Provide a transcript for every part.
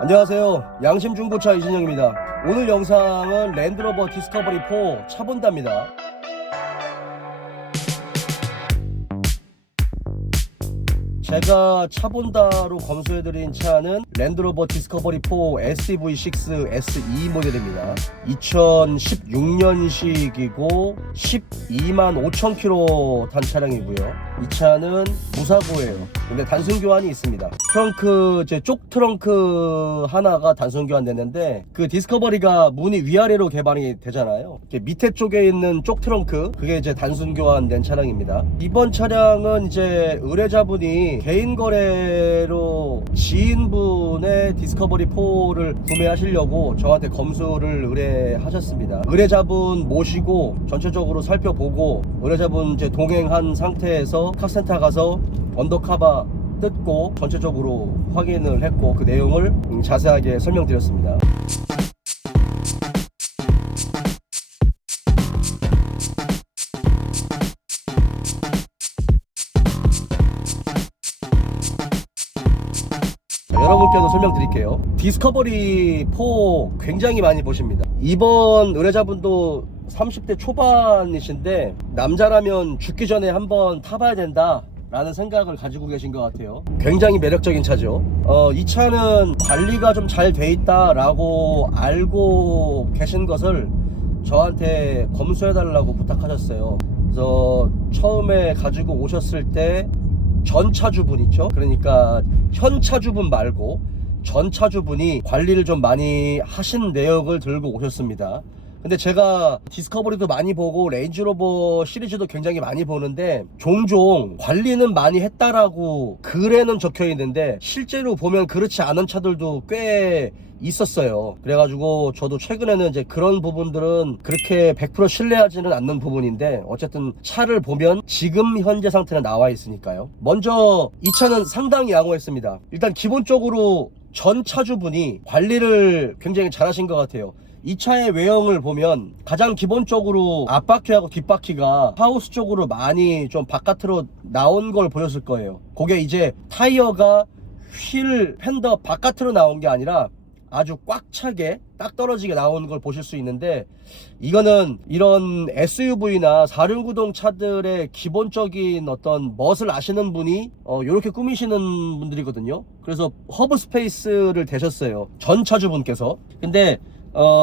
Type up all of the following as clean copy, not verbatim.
안녕하세요. 양심중고차 이진영입니다. 오늘 영상은 랜드로버 디스커버리 4 차 본답니다. 제가 차 본다로 검수해드린 차는 랜드로버 디스커버리 4 SEV6 SE 모델입니다. 2016년식이고 12만 5천 킬로 탄 차량이고요. 이 차는 무사고예요. 근데 단순 교환이 있습니다. 트렁크, 쪽 트렁크 하나가 단순 교환됐는데, 그 디스커버리가 문이 위아래로 개방이 되잖아요. 이렇게 밑에 쪽에 있는 쪽 트렁크, 그게 이제 단순 교환된 차량입니다. 이번 차량은 이제 의뢰자분이 개인 거래로 지인분의 디스커버리 4를 구매하시려고 저한테 검수를 의뢰하셨습니다. 의뢰자분 모시고 전체적으로 살펴보고, 의뢰자분 이제 동행한 상태에서 카센터 가서 언더카바 뜯고 전체적으로 확인을 했고, 그 내용을 자세하게 설명드렸습니다. 여러분께도 설명드릴게요. 디스커버리 4 굉장히 많이 보십니다. 이번 의뢰자분도 30대 초반이신데, 남자라면 죽기 전에 한번 타봐야 된다 라는 생각을 가지고 계신 것 같아요. 굉장히 매력적인 차죠. 이 차는 관리가 좀 잘 돼 있다 라고 알고 계신 것을 저한테 검수해 달라고 부탁하셨어요. 그래서 처음에 가지고 오셨을 때 전 차주분 있죠, 그러니까 현 차주분 말고 전 차주분이 관리를 좀 많이 하신 내역을 들고 오셨습니다. 근데 제가 디스커버리도 많이 보고 레인지로버 시리즈도 굉장히 많이 보는데, 종종 관리는 많이 했다라고 글에는 적혀 있는데 실제로 보면 그렇지 않은 차들도 꽤 있었어요. 그래가지고 저도 최근에는 이제 그런 부분들은 그렇게 100% 신뢰하지는 않는 부분인데, 어쨌든 차를 보면 지금 현재 상태는 나와 있으니까요. 먼저 이 차는 상당히 양호했습니다. 일단 기본적으로 전 차주분이 관리를 굉장히 잘하신 것 같아요. 이 차의 외형을 보면 가장 기본적으로 앞바퀴하고 뒷바퀴가 하우스 쪽으로 많이 좀 바깥으로 나온 걸 보였을 거예요. 그게 이제 타이어가 휠 팬더 바깥으로 나온 게 아니라 아주 꽉 차게 딱 떨어지게 나온 걸 보실 수 있는데, 이거는 이런 SUV나 4륜구동 차들의 기본적인 어떤 멋을 아시는 분이 이렇게 꾸미시는 분들이거든요. 그래서 허브 스페이스를 대셨어요, 전 차주분께서. 근데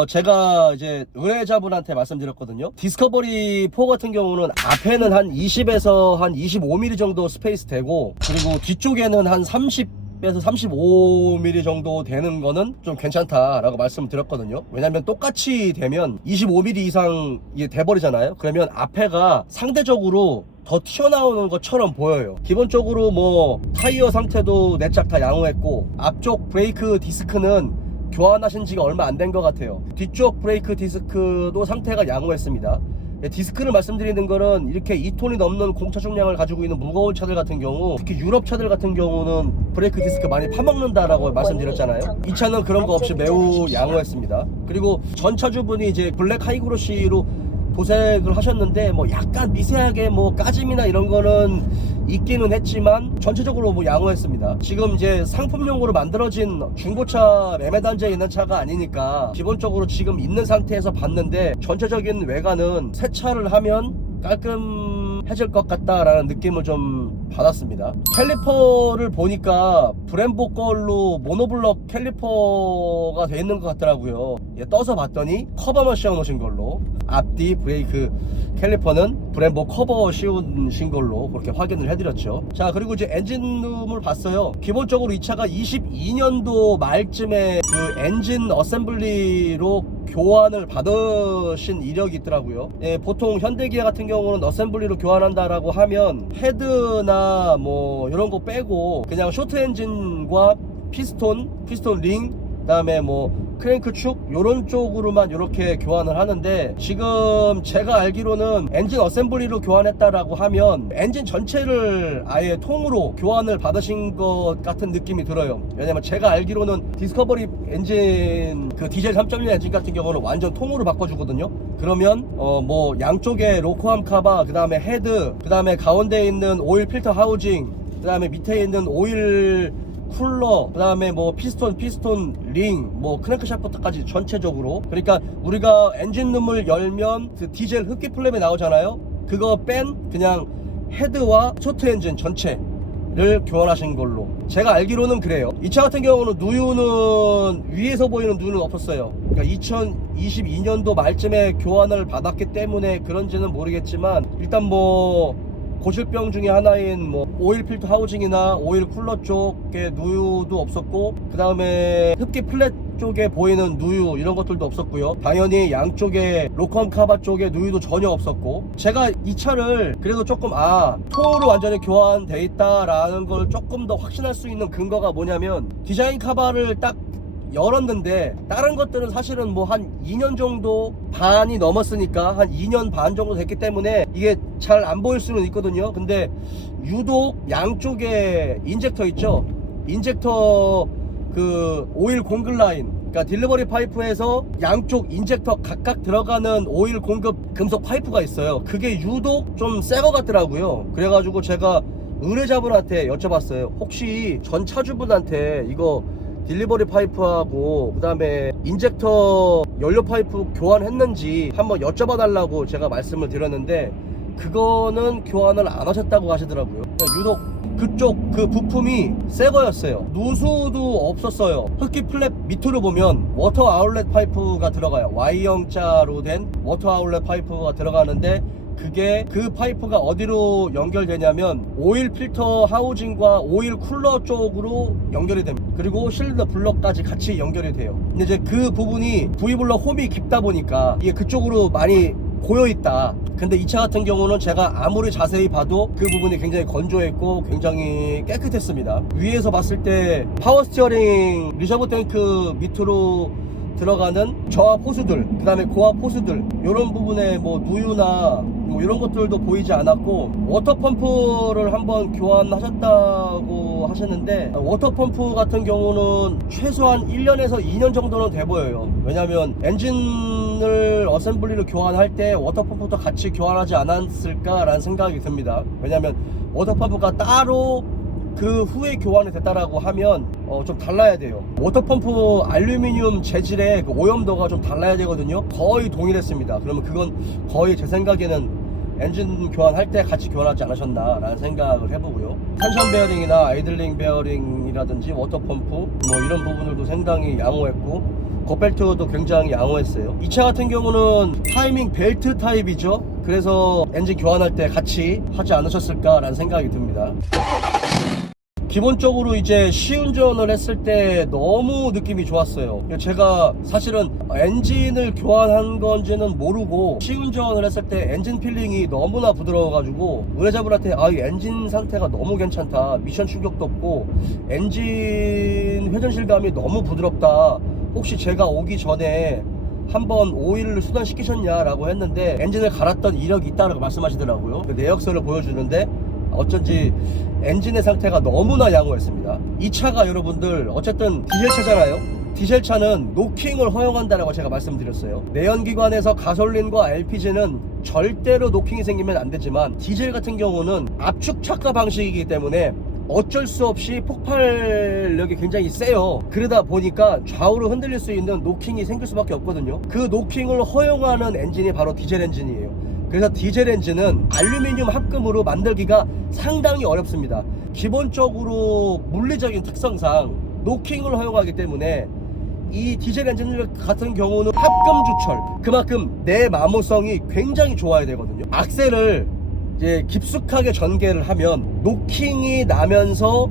제가 이제 의뢰자분한테 말씀드렸거든요. 디스커버리 4 같은 경우는 앞에는 한 20에서 한 25mm 정도 스페이스 되고, 그리고 뒤쪽에는 한 30에서 35mm 정도 되는 거는 좀 괜찮다라고 말씀을 드렸거든요. 왜냐면 똑같이 되면 25mm 이상 이게 돼버리잖아요. 그러면 앞에가 상대적으로 더 튀어나오는 것처럼 보여요. 기본적으로 뭐 타이어 상태도 내짝 다 양호했고, 앞쪽 브레이크 디스크는 교환하신 지가 얼마 안 된 것 같아요. 뒤쪽 브레이크 디스크도 상태가 양호했습니다. 디스크를 말씀드리는 거는 이렇게 2톤이 넘는 공차 중량을 가지고 있는 무거운 차들 같은 경우, 특히 유럽 차들 같은 경우는 브레이크 디스크 많이 파먹는다라고 말씀드렸잖아요. 이 차는 그런 거 없이 매우 양호했습니다. 그리고 전 차주분이 이제 블랙 하이그로시로 도색을 하셨는데, 뭐 약간 미세하게 뭐 까짐이나 이런 거는 있기는 했지만 전체적으로 뭐 양호했습니다. 지금 이제 상품용으로 만들어진 중고차 매매단지에 있는 차가 아니니까 기본적으로 지금 있는 상태에서 봤는데, 전체적인 외관은 새 차를 하면 깔끔해질 것 같다라는 느낌을 좀 받았습니다. 캘리퍼를 보니까 브em보 걸로 모노블럭 캘리퍼가 돼 있는 것 같더라고요. 떠서 봤더니 커버만 씌워 놓으신 걸로, 앞뒤 브레이크 캘리퍼는 브em보 커버 씌우신 걸로 그렇게 확인을 해드렸죠. 자, 그리고 이제 엔진룸을 봤어요. 기본적으로 이 차가 22년도 말쯤에 그 엔진 어셈블리로 교환을 받으신 이력이 있더라고요. 보통 현대기아 같은 경우는 어셈블리로 교환한다라고 하면 헤드나 뭐 이런 거 빼고 그냥 쇼트 엔진과 피스톤 링, 그 다음에 뭐 크랭크 축 요런 쪽으로만 이렇게 교환을 하는데, 지금 제가 알기로는 엔진 어셈블리로 교환했다라고 하면 엔진 전체를 아예 통으로 교환을 받으신 것 같은 느낌이 들어요. 왜냐면 제가 알기로는 디스커버리 엔진 그 디젤 3.1 엔진 같은 경우는 완전 통으로 바꿔주거든요. 그러면 뭐 양쪽에 로코암 카바, 그 다음에 헤드, 그 다음에 가운데 있는 오일 필터 하우징, 그 다음에 밑에 있는 오일 쿨러, 그 다음에 뭐 피스톤 링, 뭐 크랭크샤프트까지 전체적으로. 그러니까 우리가 엔진룸을 열면 그 디젤 흡기 플랩이 나오잖아요. 그거 뺀 그냥 헤드와 쇼트 엔진 전체를 교환하신 걸로 제가 알기로는 그래요. 이 차 같은 경우는 누유는 위에서 보이는 누유는 없었어요. 그러니까 2022년도 말쯤에 교환을 받았기 때문에 그런지는 모르겠지만, 일단 뭐 고질병 중에 하나인 뭐 오일 필터 하우징이나 오일 쿨러 쪽에 누유도 없었고, 그 다음에 흡기 플랫 쪽에 보이는 누유 이런 것들도 없었고요. 당연히 양쪽에 로컴 카바 쪽에 누유도 전혀 없었고, 제가 이 차를 그래도 조금 통으로 완전히 교환돼 있다라는 걸 조금 더 확신할 수 있는 근거가 뭐냐면, 디자인 카바를 딱 열었는데 다른 것들은 사실은 뭐 한 2년 정도 반이 넘었으니까 한 2년 반 정도 됐기 때문에 이게 잘 안 보일 수는 있거든요. 근데 유독 양쪽에 인젝터 있죠, 인젝터 그 오일 공급 라인, 그러니까 딜리버리 파이프에서 양쪽 인젝터 각각 들어가는 오일 공급 금속 파이프가 있어요. 그게 유독 좀 새 거 같더라고요. 그래가지고 제가 의뢰자분한테 여쭤봤어요. 혹시 전 차주분한테 이거 딜리버리 파이프하고 그 다음에 인젝터 연료 파이프 교환했는지 한번 여쭤봐 달라고 제가 말씀을 드렸는데, 그거는 교환을 안 하셨다고 하시더라고요. 유독 그쪽 그 부품이 새 거였어요. 누수도 없었어요. 흡기 플랩 밑으로 보면 워터 아울렛 파이프가 들어가요. Y형자로 된 워터 아울렛 파이프가 들어가는데, 그게 그 파이프가 어디로 연결되냐면 오일 필터 하우징과 오일 쿨러 쪽으로 연결이 됩니다. 그리고 실린더 블럭까지 같이 연결이 돼요. 근데 이제 그 부분이 V블럭 홈이 깊다 보니까 이게 그쪽으로 많이 고여있다. 근데 이 차 같은 경우는 제가 아무리 자세히 봐도 그 부분이 굉장히 건조했고 굉장히 깨끗했습니다. 위에서 봤을 때 파워 스티어링 리저브 탱크 밑으로 들어가는 저압 호수들, 그 다음에 고압 호수들, 이런 부분에 뭐 누유나 뭐 이런 것들도 보이지 않았고, 워터펌프를 한번 교환하셨다고 하셨는데, 워터펌프 같은 경우는 최소한 1년에서 2년 정도는 돼 보여요. 왜냐면 엔진을 어셈블리를 교환할 때 워터펌프도 같이 교환하지 않았을까 라는 생각이 듭니다. 왜냐면 워터펌프가 따로 그 후에 교환이 됐다라고 하면 좀 달라야 돼요. 워터펌프 알루미늄 재질의 그 오염도가 좀 달라야 되거든요. 거의 동일했습니다. 그러면 그건 거의 제 생각에는 엔진 교환할 때 같이 교환하지 않으셨나 라는 생각을 해보고요. 텐션 베어링이나 아이들링 베어링이라든지 워터펌프 뭐 이런 부분들도 상당히 양호했고, 겉벨트도 굉장히 양호했어요. 이 차 같은 경우는 타이밍 벨트 타입이죠. 그래서 엔진 교환할 때 같이 하지 않으셨을까 라는 생각이 듭니다. 기본적으로 이제 시운전을 했을 때 너무 느낌이 좋았어요. 제가 사실은 엔진을 교환한 건지는 모르고 시운전을 했을 때 엔진 필링이 너무나 부드러워가지고 의뢰자분한테 이 엔진 상태가 너무 괜찮다, 미션 충격도 없고 엔진 회전 실감이 너무 부드럽다, 혹시 제가 오기 전에 한번 오일을 순환시키셨냐라고 했는데 엔진을 갈았던 이력이 있다고 말씀하시더라고요. 그 내역서를 보여주는데 어쩐지 엔진의 상태가 너무나 양호했습니다. 이 차가 여러분들 어쨌든 디젤차잖아요. 디젤차는 노킹을 허용한다라고 제가 말씀드렸어요. 내연기관에서 가솔린과 LPG는 절대로 노킹이 생기면 안 되지만, 디젤 같은 경우는 압축 착화 방식이기 때문에 어쩔 수 없이 폭발력이 굉장히 세요. 그러다 보니까 좌우로 흔들릴 수 있는 노킹이 생길 수밖에 없거든요. 그 노킹을 허용하는 엔진이 바로 디젤 엔진이에요. 그래서 디젤 엔진은 알루미늄 합금으로 만들기가 상당히 어렵습니다. 기본적으로 물리적인 특성상 노킹을 허용하기 때문에 이 디젤 엔진 같은 경우는 합금 주철, 그만큼 내 마모성이 굉장히 좋아야 되거든요. 악셀을 이제 깊숙하게 전개를 하면 노킹이 나면서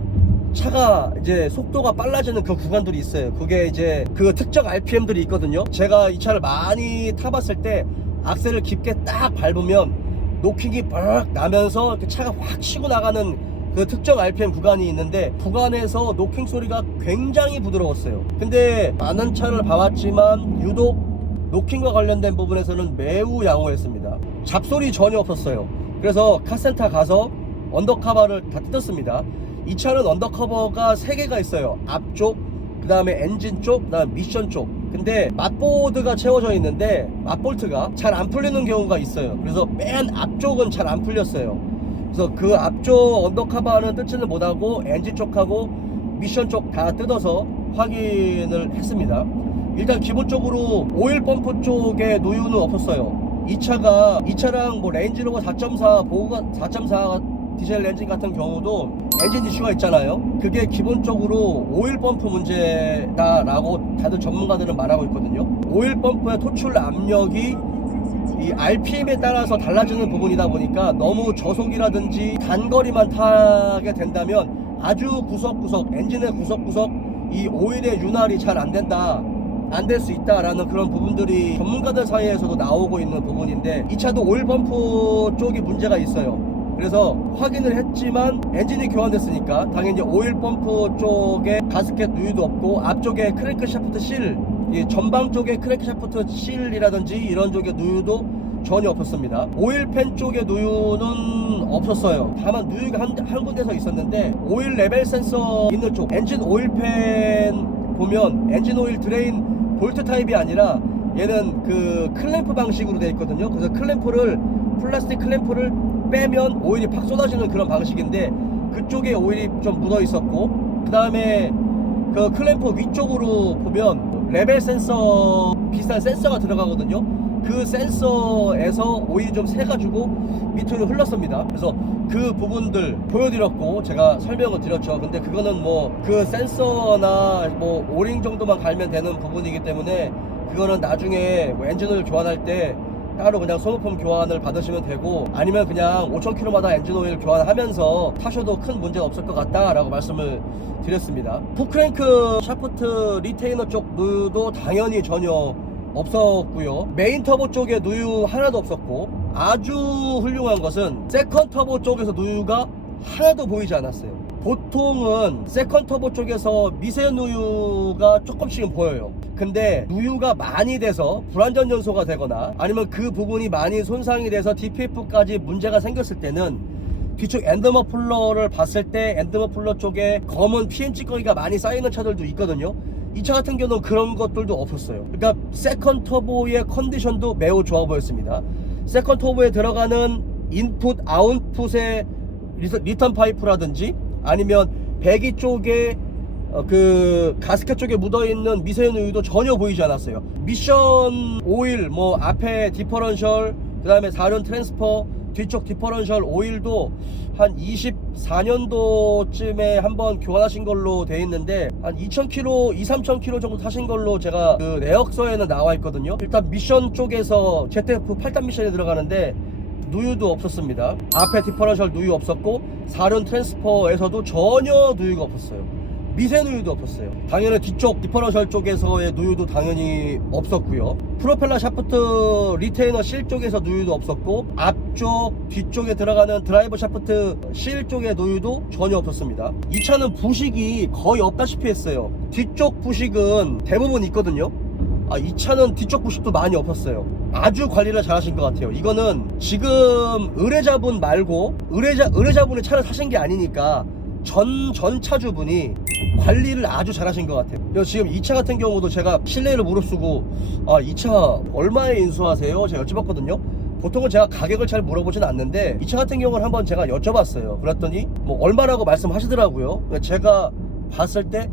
차가 이제 속도가 빨라지는 그 구간들이 있어요. 그게 이제 그 특정 RPM들이 있거든요. 제가 이 차를 많이 타봤을 때 악셀을 깊게 딱 밟으면 노킹이 빡 나면서 이렇게 차가 확 치고 나가는 그 특정 RPM 구간이 있는데, 구간에서 노킹 소리가 굉장히 부드러웠어요. 근데 많은 차를 봐왔지만 유독 노킹과 관련된 부분에서는 매우 양호했습니다. 잡소리 전혀 없었어요. 그래서 카센터 가서 언더커버를 다 뜯었습니다. 이 차는 언더커버가 3개가 있어요. 앞쪽, 그 다음에 엔진 쪽, 그 다음에 미션 쪽. 근데 맞보드가 채워져 있는데 맞볼트가 잘 안 풀리는 경우가 있어요. 그래서 맨 앞쪽은 잘 안 풀렸어요. 그래서 그 앞쪽 언더커버는 뜯지는 못하고 엔진 쪽하고 미션 쪽 다 뜯어서 확인을 했습니다. 일단 기본적으로 오일 펌프 쪽에 누유는 없었어요. 이 차랑 뭐 레인지로버 4.4 보호가 4.4 디젤 엔진 같은 경우도 엔진 이슈가 있잖아요. 그게 기본적으로 오일 펌프 문제다라고 다들 전문가들은 말하고 있거든요. 오일 펌프의 토출 압력이 이 RPM에 따라서 달라지는 부분이다 보니까 너무 저속이라든지 단거리만 타게 된다면 아주 구석구석 엔진의 구석구석 이 오일의 윤활이 잘 안 된다, 안 될 수 있다라는 그런 부분들이 전문가들 사이에서도 나오고 있는 부분인데, 이 차도 오일 펌프 쪽이 문제가 있어요. 그래서 확인을 했지만 엔진이 교환됐으니까 당연히 오일 펌프 쪽에 가스켓 누유도 없고, 앞쪽에 크랭크 샤프트 실, 이 전방 쪽에 크랭크 샤프트 실이라든지 이런 쪽에 누유도 전혀 없었습니다. 오일팬 쪽에 누유는 없었어요. 다만 누유가 한 군데서 있었는데, 오일 레벨 센서 있는 쪽 엔진 오일팬 보면 엔진 오일 드레인 볼트 타입이 아니라 얘는 그 클램프 방식으로 되어 있거든요. 그래서 플라스틱 클램프를 빼면 오일이 팍 쏟아지는 그런 방식인데, 그쪽에 오일이 좀 묻어 있었고, 그 다음에 그 클램프 위쪽으로 보면 레벨 센서 비슷한 센서가 들어가거든요. 그 센서에서 오일이 좀 새가지고 밑으로 흘렀습니다. 그래서 그 부분들 보여드렸고 제가 설명을 드렸죠. 근데 그거는 뭐 그 센서나 뭐 오링 정도만 갈면 되는 부분이기 때문에 그거는 나중에 뭐 엔진오일 교환할 때 따로 그냥 소모품 교환을 받으시면 되고, 아니면 그냥 5,000km마다 엔진오일 교환하면서 타셔도 큰 문제가 없을 것 같다라고 말씀을 드렸습니다. 훅크랭크 샤프트 리테이너 쪽 누유도 당연히 전혀 없었고요. 메인 터보 쪽에 누유 하나도 없었고, 아주 훌륭한 것은 세컨 터보 쪽에서 누유가 하나도 보이지 않았어요. 보통은 세컨 터보 쪽에서 미세 누유가 조금씩은 보여요. 근데 누유가 많이 돼서 불완전 연소가 되거나 아니면 그 부분이 많이 손상이 돼서 DPF까지 문제가 생겼을 때는 뒤쪽 엔드 머플러를 봤을 때 엔드 머플러 쪽에 검은 PM 찌꺼기가 많이 쌓이는 차들도 있거든요. 이 차 같은 경우는 그런 것들도 없었어요. 그러니까 세컨 터보의 컨디션도 매우 좋아 보였습니다. 세컨 터보에 들어가는 인풋, 아웃풋의 리턴 파이프라든지 아니면 배기 쪽에 그 가스켓 쪽에 묻어있는 미세누유도 전혀 보이지 않았어요. 미션 오일, 뭐 앞에 디퍼런셜, 그 다음에 4륜 트랜스퍼, 뒤쪽 디퍼런셜 오일도 한 24년도쯤에 한번 교환하신 걸로 돼 있는데 한 2,000km, 2-3,000km 정도 타신 걸로 제가 그 내역서에는 나와 있거든요. 일단 미션 쪽에서 ZF 8단 미션에 들어가는데 누유도 없었습니다. 앞에 디퍼런셜 누유 없었고 4륜 트랜스퍼에서도 전혀 누유가 없었어요. 미세 누유도 없었어요. 당연히 뒤쪽 디퍼런셜 쪽에서의 누유도 당연히 없었고요. 프로펠러 샤프트 리테이너 실 쪽에서 누유도 없었고, 앞쪽 뒤쪽에 들어가는 드라이버 샤프트 실 쪽의 누유도 전혀 없었습니다. 이 차는 부식이 거의 없다시피 했어요. 뒤쪽 부식은 대부분 있거든요. 이 차는 뒤쪽 부식도 많이 없었어요. 아주 관리를 잘 하신 것 같아요. 이거는 지금 의뢰자분 말고 의뢰자분의 차를 사신 게 아니니까 전 차주분이 관리를 아주 잘하신 것 같아요. 그래서 지금 이 차 같은 경우도 제가 실내를 무릅쓰고 이 차 얼마에 인수하세요? 제가 여쭤봤거든요. 보통은 제가 가격을 잘 물어보진 않는데 이 차 같은 경우는 한번 제가 여쭤봤어요. 그랬더니 뭐 얼마라고 말씀하시더라고요. 제가 봤을 때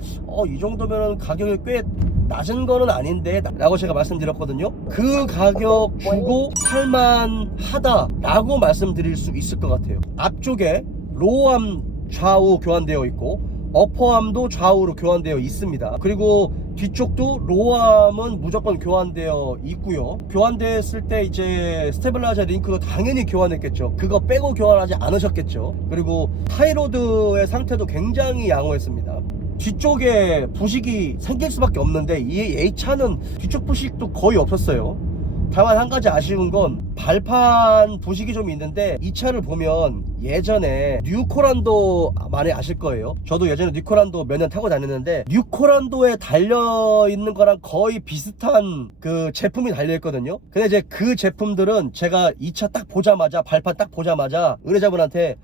이 정도면 가격이 꽤 낮은 거는 아닌데 라고 제가 말씀드렸거든요. 그 가격 주고 살만하다 라고 말씀드릴 수 있을 것 같아요. 앞쪽에 로우암 좌우 교환되어 있고 어퍼암도 좌우로 교환되어 있습니다. 그리고 뒤쪽도 로우암은 무조건 교환되어 있고요. 교환됐을 때 이제 스테빌라이저 링크도 당연히 교환했겠죠. 그거 빼고 교환하지 않으셨겠죠. 그리고 타이로드의 상태도 굉장히 양호했습니다. 뒤쪽에 부식이 생길 수밖에 없는데 이 차는 뒤쪽 부식도 거의 없었어요. 다만 한 가지 아쉬운 건 발판 부식이 좀 있는데, 이 차를 보면 예전에 뉴코란도 많이 아실 거예요. 저도 예전에 뉴코란도 몇 년 타고 다녔는데 뉴코란도에 달려있는 거랑 거의 비슷한 그 제품이 달려있거든요. 근데 이제 그 제품들은 제가 이 차 딱 보자마자, 발판 딱 보자마자 의뢰자분한테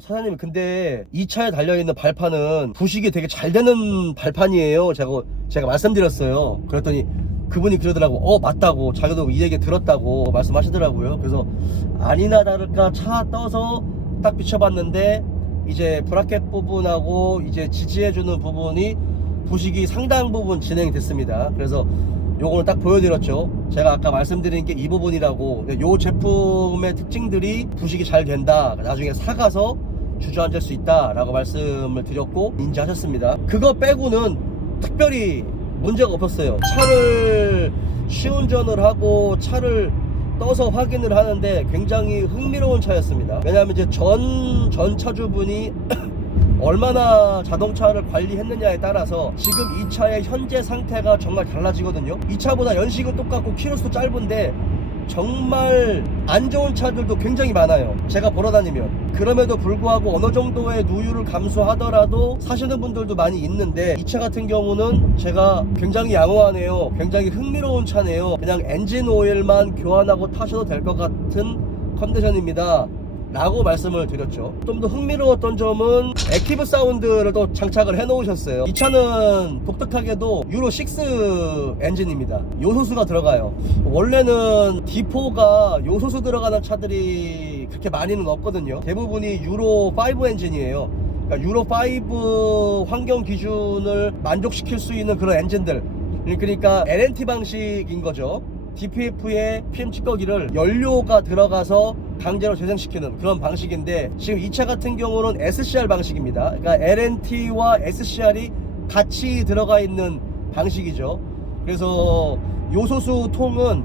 사장님 근데 이 차에 달려있는 발판은 부식이 되게 잘 되는 발판이에요 제가 말씀드렸어요. 그랬더니 그분이 그러더라고. 맞다고, 자기도 이 얘기 들었다고 말씀하시더라고요. 그래서 아니나 다를까 차 떠서 딱 비춰봤는데 이제 브라켓 부분하고 이제 지지해주는 부분이 부식이 상당 부분 진행됐습니다. 그래서 요거는 딱 보여드렸죠. 제가 아까 말씀드린 게 이 부분이라고. 요 제품의 특징들이 부식이 잘 된다, 나중에 사가서 주저앉을 수 있다 라고 말씀을 드렸고 인지하셨습니다. 그거 빼고는 특별히 문제가 없었어요. 차를 시운전을 하고 차를 떠서 확인을 하는데 굉장히 흥미로운 차였습니다. 왜냐하면 이제 전 차주분이 얼마나 자동차를 관리했느냐에 따라서 지금 이 차의 현재 상태가 정말 달라지거든요. 이 차보다 연식은 똑같고 키로수도 짧은데 정말 안 좋은 차들도 굉장히 많아요, 제가 보러다니면. 그럼에도 불구하고 어느 정도의 누유를 감수하더라도 사시는 분들도 많이 있는데, 이 차 같은 경우는 제가 굉장히 양호하네요, 굉장히 흥미로운 차네요, 그냥 엔진 오일만 교환하고 타셔도 될 것 같은 컨디션입니다 라고 말씀을 드렸죠. 좀 더 흥미로웠던 점은 액티브 사운드를 또 장착을 해 놓으셨어요. 이 차는 독특하게도 유로6 엔진입니다. 요소수가 들어가요. 원래는 D4가 요소수 들어가는 차들이 그렇게 많이는 없거든요. 대부분이 유로5 엔진이에요. 그러니까 유로5 환경 기준을 만족시킬 수 있는 그런 엔진들, 그러니까 LNT 방식인 거죠. DPF의 PM 찌꺼기를 연료가 들어가서 강제로 재생시키는 그런 방식인데, 지금 이 차 같은 경우는 SCR 방식입니다. 그러니까 LNT와 SCR이 같이 들어가 있는 방식이죠. 그래서 요소수 통은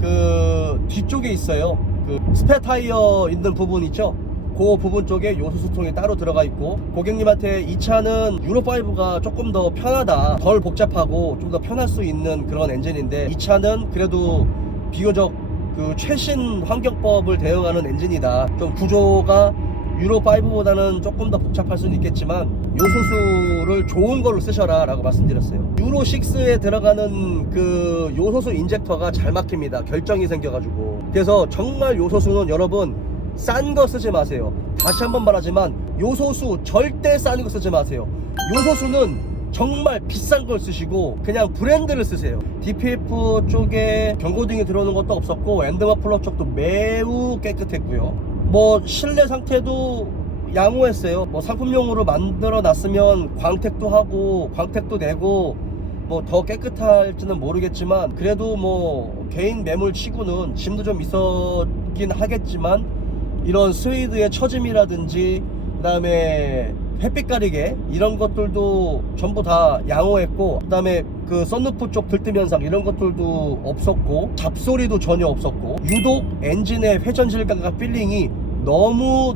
그 뒤쪽에 있어요. 그 스페 타이어 있는 부분 있죠, 그 부분 쪽에 요소수통이 따로 들어가 있고, 고객님한테 이 차는 유로5가 조금 더 편하다, 덜 복잡하고 좀 더 편할 수 있는 그런 엔진인데, 이 차는 그래도 비교적 그 최신 환경법을 대응하는 엔진이다. 좀 구조가 유로5보다는 조금 더 복잡할 수는 있겠지만 요소수를 좋은 걸로 쓰셔라 라고 말씀드렸어요. 유로6에 들어가는 그 요소수 인젝터가 잘 막힙니다. 결정이 생겨가지고. 그래서 정말 요소수는 여러분 싼 거 쓰지 마세요. 다시 한번 말하지만 요소수 절대 싼 거 쓰지 마세요. 요소수는 정말 비싼 걸 쓰시고 그냥 브랜드를 쓰세요. DPF 쪽에 경고등이 들어오는 것도 없었고, 엔드머플러 쪽도 매우 깨끗했고요. 뭐 실내 상태도 양호했어요. 뭐 상품용으로 만들어 놨으면 광택도 하고 광택도 내고 뭐 더 깨끗할지는 모르겠지만, 그래도 뭐 개인 매물 치고는 짐도 좀 있었긴 하겠지만, 이런 스웨이드의 처짐이라든지 그 다음에 햇빛 가리개 이런 것들도 전부 다 양호했고, 그 다음에 그 썬루프 쪽 들뜸 현상 이런 것들도 없었고, 잡소리도 전혀 없었고, 유독 엔진의 회전 질감과 필링이 너무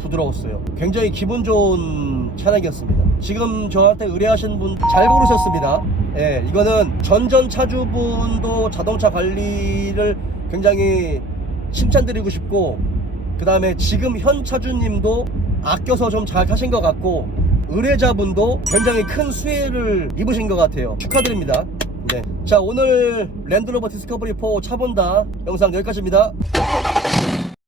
부드러웠어요. 굉장히 기분 좋은 차량이었습니다. 지금 저한테 의뢰하신 분 잘 고르셨습니다. 예, 이거는 전전 차주분도 자동차 관리를 굉장히 칭찬드리고 싶고, 그 다음에 지금 현 차주님도 아껴서 좀 잘 타신 것 같고, 의뢰자분도 굉장히 큰 수혜를 입으신 것 같아요. 축하드립니다. 네. 자, 오늘 랜드로버 디스커버리 4 차본다 영상 여기까지입니다.